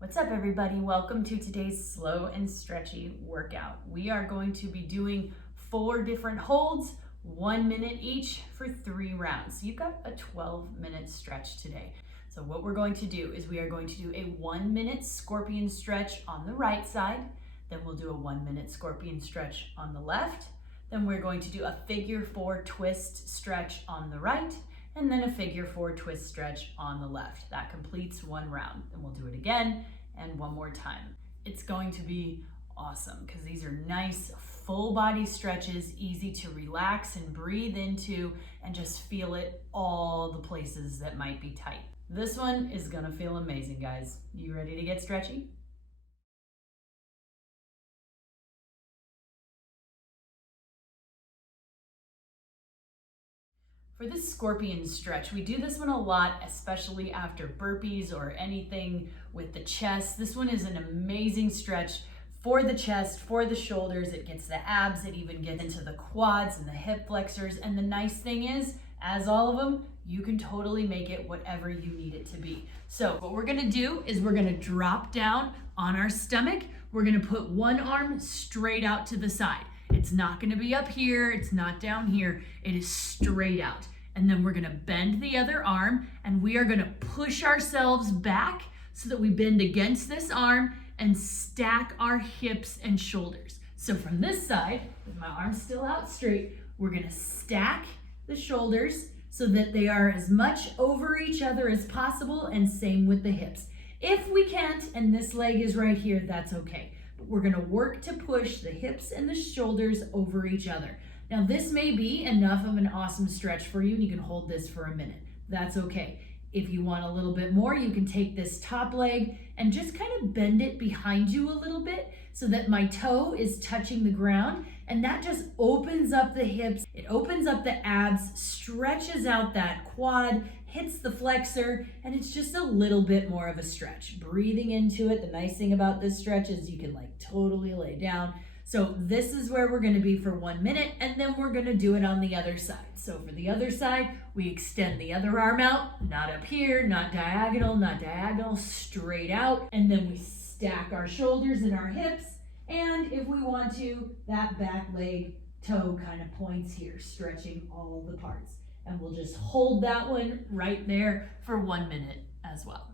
What's up, everybody? Welcome to today's slow and stretchy workout. We are going to be doing 4 different holds, 1 minute each for 3 rounds. So you've got a 12-minute stretch today. So what we're going to do is we are going to do a 1-minute scorpion stretch on the right side. Then we'll do a 1-minute scorpion stretch on the left. Then we're going to do a figure 4 twist stretch on the right, and then a figure 4 twist stretch on the left. That completes 1 round. Then we'll do it again and 1 more time. It's going to be awesome because these are nice full body stretches, easy to relax and breathe into and just feel it all the places that might be tight. This one is gonna feel amazing, guys. You ready to get stretchy? For this scorpion stretch, we do this one a lot, especially after burpees or anything with the chest. This one is an amazing stretch for the chest, for the shoulders. It gets the abs, it even gets into the quads and the hip flexors. And the nice thing is, as all of them, you can totally make it whatever you need it to be. So what we're gonna do is we're gonna drop down on our stomach. We're gonna put one arm straight out to the side. It's not gonna be up here, it's not down here, it is straight out. And then we're gonna bend the other arm and we are gonna push ourselves back so that we bend against this arm and stack our hips and shoulders. So from this side, with my arms still out straight, we're gonna stack the shoulders so that they are as much over each other as possible, and same with the hips. If we can't, and this leg is right here, that's okay. We're gonna work to push the hips and the shoulders over each other. Now this may be enough of an awesome stretch for you and you can hold this for a minute. That's okay. If you want a little bit more, you can take this top leg and just kind of bend it behind you a little bit so that my toe is touching the ground, and that just opens up the hips. It opens up the abs, stretches out that quad, hits the flexor, and it's just a little bit more of a stretch. Breathing into it. The nice thing about this stretch is you can totally lay down. So this is where we're gonna be for 1 minute, and then we're gonna do it on the other side. So for the other side, we extend the other arm out, not up here, not diagonal, straight out, and then we stack our shoulders and our hips, and if we want to, that back leg toe kind of points here, stretching all the parts. And we'll just hold that one right there for 1 minute as well.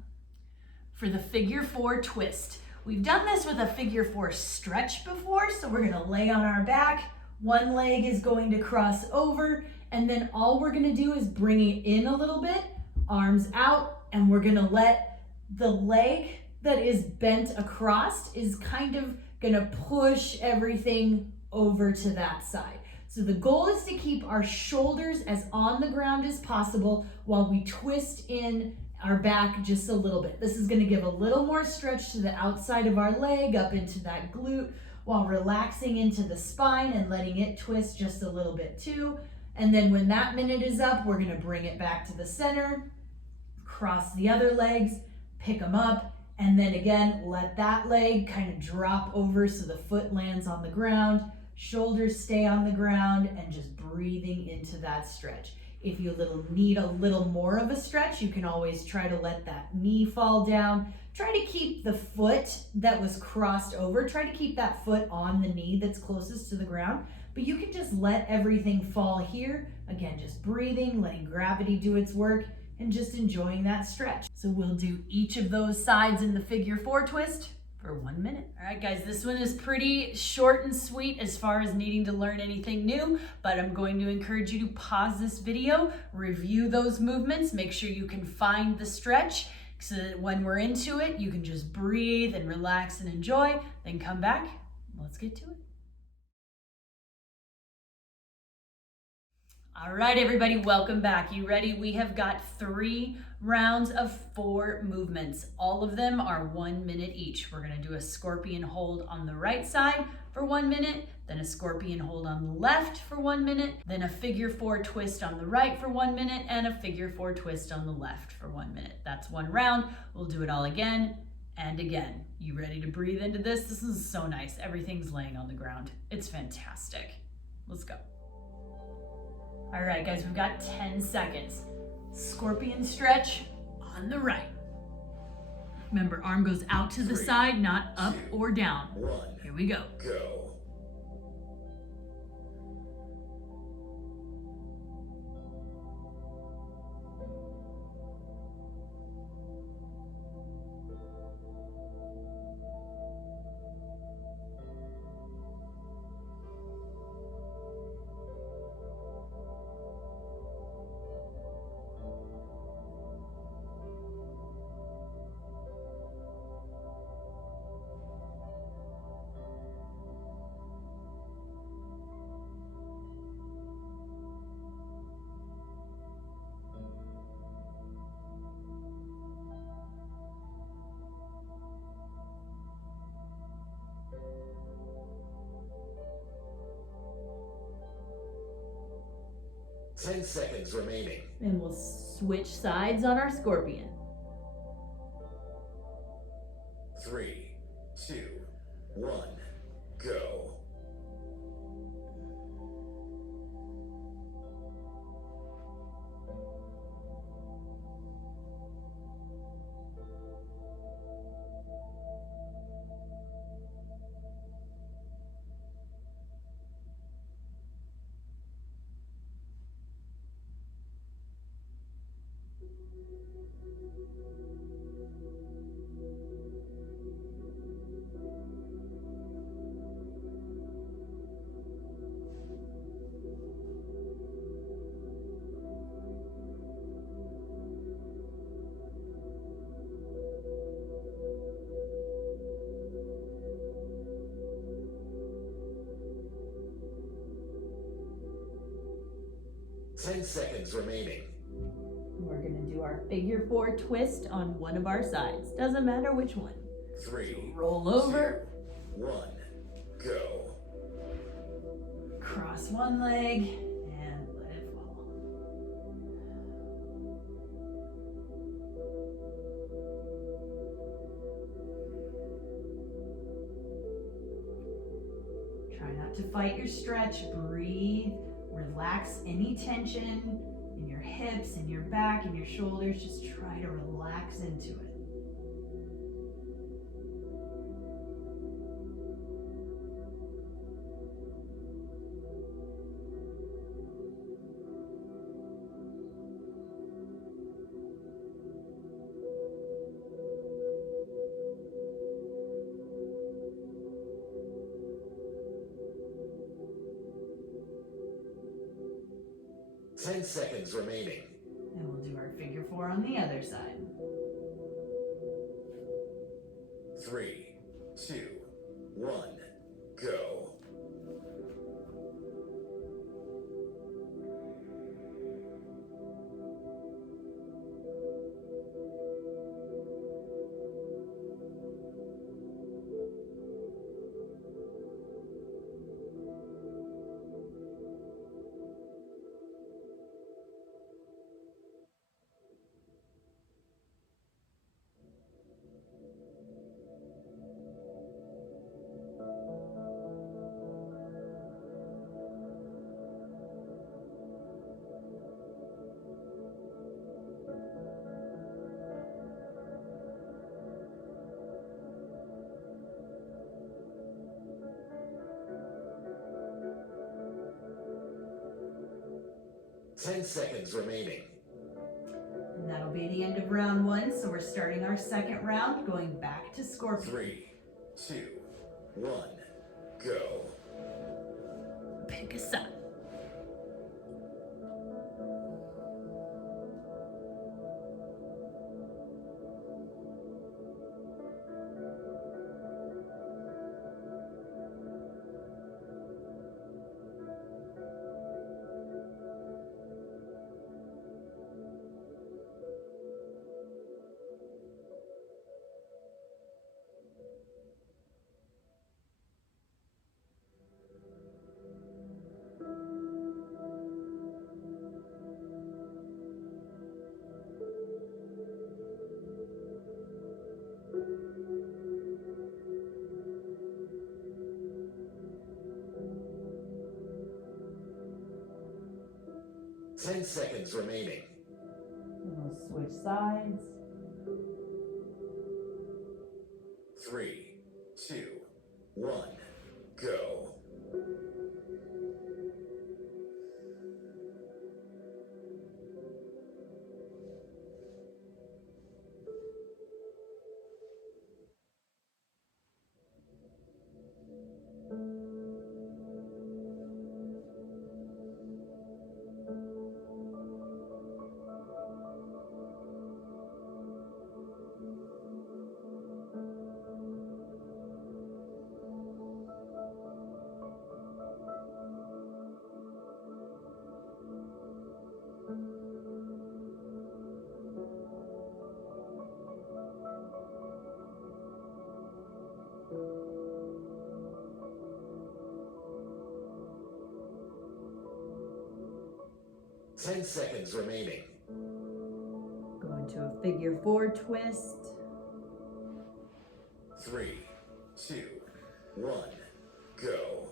For the figure 4 twist, we've done this with a figure 4 stretch before, so we're gonna lay on our back, one leg is going to cross over, and then all we're gonna do is bring it in a little bit, arms out, and we're gonna let the leg that is bent across is kind of gonna push everything over to that side. So the goal is to keep our shoulders as on the ground as possible while we twist in our back just a little bit. This is gonna give a little more stretch to the outside of our leg, up into that glute, while relaxing into the spine and letting it twist just a little bit too. And then when that minute is up, we're gonna bring it back to the center, cross the other legs, pick them up, and then again, let that leg kind of drop over so the foot lands on the ground, shoulders stay on the ground, and just breathing into that stretch. If you need a little more of a stretch, you can always try to let that knee fall down. Try to keep the foot that was crossed over, try to keep that foot on the knee that's closest to the ground, but you can just let everything fall here. Again, just breathing, letting gravity do its work, and just enjoying that stretch. So we'll do each of those sides in the figure 4 twist for 1 minute. All right, guys, this one is pretty short and sweet as far as needing to learn anything new, but I'm going to encourage you to pause this video, review those movements, make sure you can find the stretch so that when we're into it, you can just breathe and relax and enjoy, then come back. Let's get to it. All right, everybody, welcome back. You ready? We have got 3 rounds of 4 movements. All of them are 1 minute each. We're gonna do a scorpion hold on the right side for 1 minute, then a scorpion hold on the left for 1 minute, then a figure 4 twist on the right for 1 minute, and a figure 4 twist on the left for 1 minute. That's 1 round. We'll do it all again and again. You ready to breathe into this? This is so nice. Everything's laying on the ground. It's fantastic. Let's go. All right, guys, we've got 10 seconds. Scorpion stretch on the right. Remember, arm goes out to the side, not up or down. 1. Here we go. Go. 10 seconds remaining. And we'll switch sides on our scorpion. 3, 2, 1, go. Ten seconds remaining. We're going to do our figure 4 twist on one of our sides. Doesn't matter which one. 3, roll over. 2, 1, go. Cross one leg and let it fall. Try not to fight your stretch. Breathe. Relax any tension in your hips, in your back, in your shoulders. Just try to relax into it. Ten seconds remaining. And we'll do our figure 4 on the other side. 3, 2, 1, go. Ten seconds remaining. And that'll be the end of round 1. So we're starting our second round, going back to scorpion. 3, 2, 1, go. Pick a side. Ten seconds remaining. And we'll switch sides. 3, 2, 1, go. 10 seconds remaining. Go into a figure 4 twist. 3, 2, 1, go.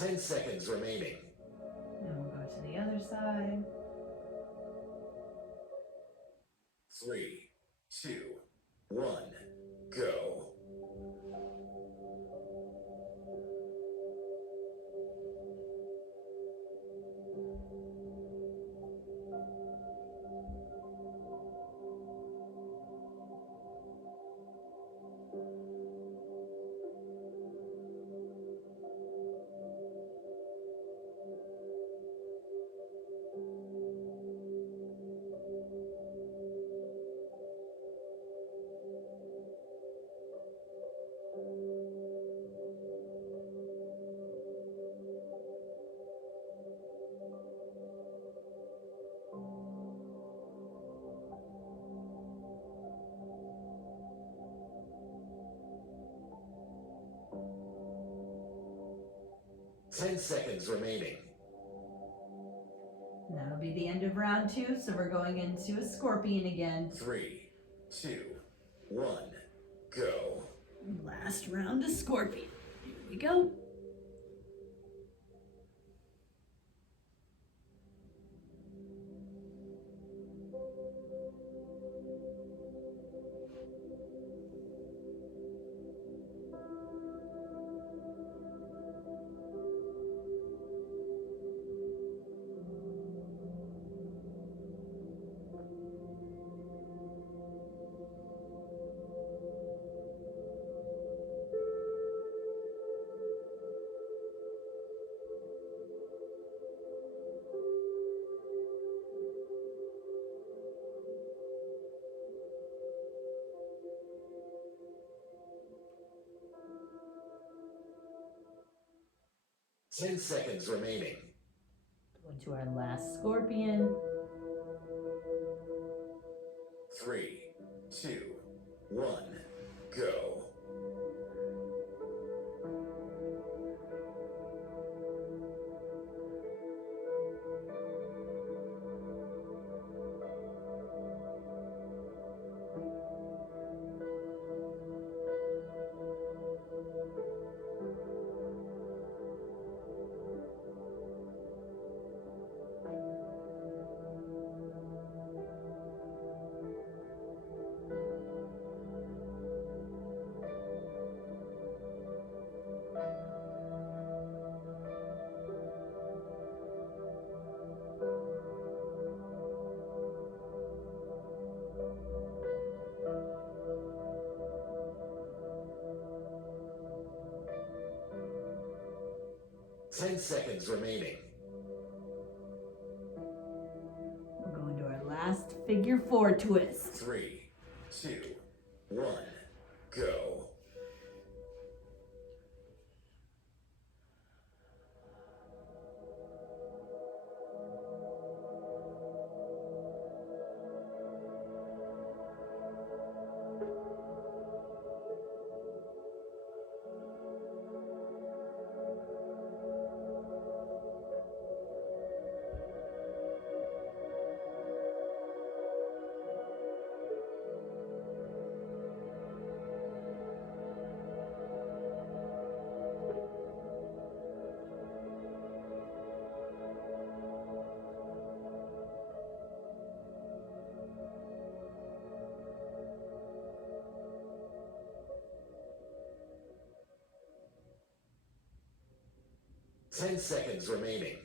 10 seconds remaining. And we'll go to the other side. 3, 2, 1, go. 10 seconds remaining. And that'll be the end of round 2, so we're going into a scorpion again. 3, 2, 1, go. Last round of scorpion. Here we go. Ten seconds remaining. Go to our last scorpion. 3, 2, 1, go. 10 seconds remaining. We'll go into our last figure 4 twist. 3, 2, 1, go. Ten seconds remaining.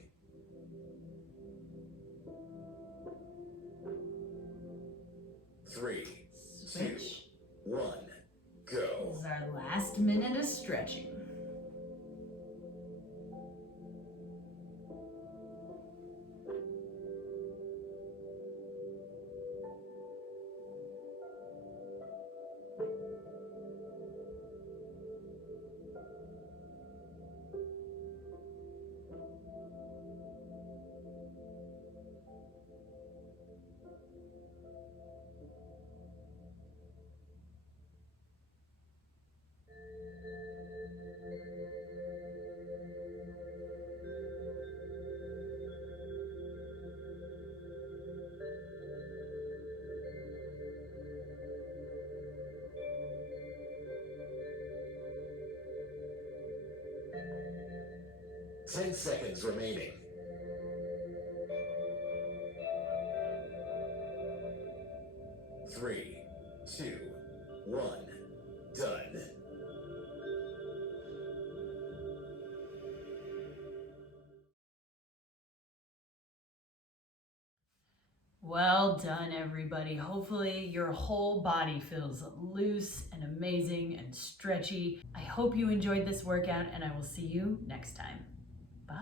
3, 2, Switch. 1, go. This is our last minute of stretching. Ten seconds remaining. 3, 2, 1, done. Well done, everybody. Hopefully your whole body feels loose and amazing and stretchy. I hope you enjoyed this workout, and I will see you next time. Bye.